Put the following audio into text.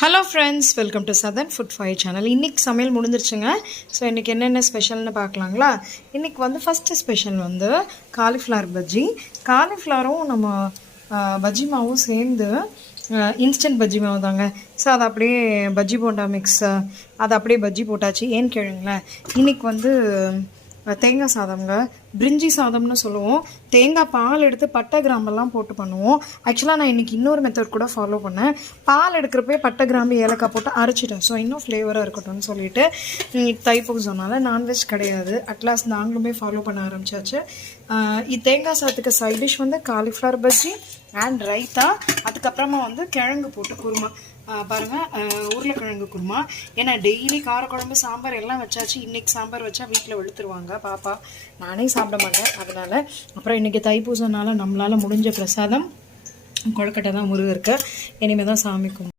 Hello friends, welcome to southern food five channel. இன்றைக்கி சமையல் முடிஞ்சிருச்சுங்க. So இன்றைக்கி என்னென்ன ஸ்பெஷல்னு பார்க்கலாங்களா. இன்றைக்கி வந்து ஃபஸ்ட்டு ஸ்பெஷல் வந்து காலிஃப்ளவர் பஜ்ஜி. காலிஃப்ளவரும் நம்ம பஜ்ஜி மாவும் சேர்ந்து இன்ஸ்டன்ட் பஜ்ஜி மாவு தாங்க. ஸோ அதை அப்படியே பஜ்ஜி போண்டா மிக்ஸ் அதை அப்படியே பஜ்ஜி போட்டாச்சு. ஏன்னு கேளுங்களேன், இன்றைக்கி வந்து தேங்காய் சாதம்ங்க, பிரிஞ்சி சாதம்னு சொல்லுவோம். தேங்காய் பால் எடுத்து பட்டை கிராம்பெல்லாம் போட்டு பண்ணுவோம். ஆக்சுவலாக நான் இன்றைக்கி இன்னொரு மெத்தட் கூட ஃபாலோ பண்ணேன். பால் எடுக்கிறப்பே பட்டை கிராம்பு ஏலக்காய் போட்டு அரைச்சிட்டேன். ஸோ இன்னும் ஃப்ளேவராக இருக்கட்டும்னு சொல்லிட்டு தைப்பூசம்னால நான்வெஜ் கிடையாது. அட்லாஸ்ட் நாங்களுமே ஃபாலோ பண்ண ஆரம்பிச்சாச்சு. தேங்காய் சாதத்துக்கு சைட் டிஷ் வந்து காலிஃப்ளவர் பஜ்ஜி அண்ட் ரைத்தா, அதுக்கப்புறமா வந்து கிழங்கு போட்டு குருமா. பாருங்கள், உருளைக்கிழங்கு குருமா. ஏன்னா டெய்லி காரக்குழம்பு சாம்பார் எல்லாம் வச்சாச்சு. இன்றைக்கி சாம்பார் வச்சா வீட்டில் வெளுத்துருவாங்க பாப்பா. நானே சாப்பிட மாட்டேன். அதனால் அப்புறம் இன்றைக்கி தைப்பூசம்னால நம்மளால் முடிஞ்ச பிரசாதம் கொழுக்கட்டை தான் முருகருக்கு. இனிமேல் தான் சாமி கும்பிடும்.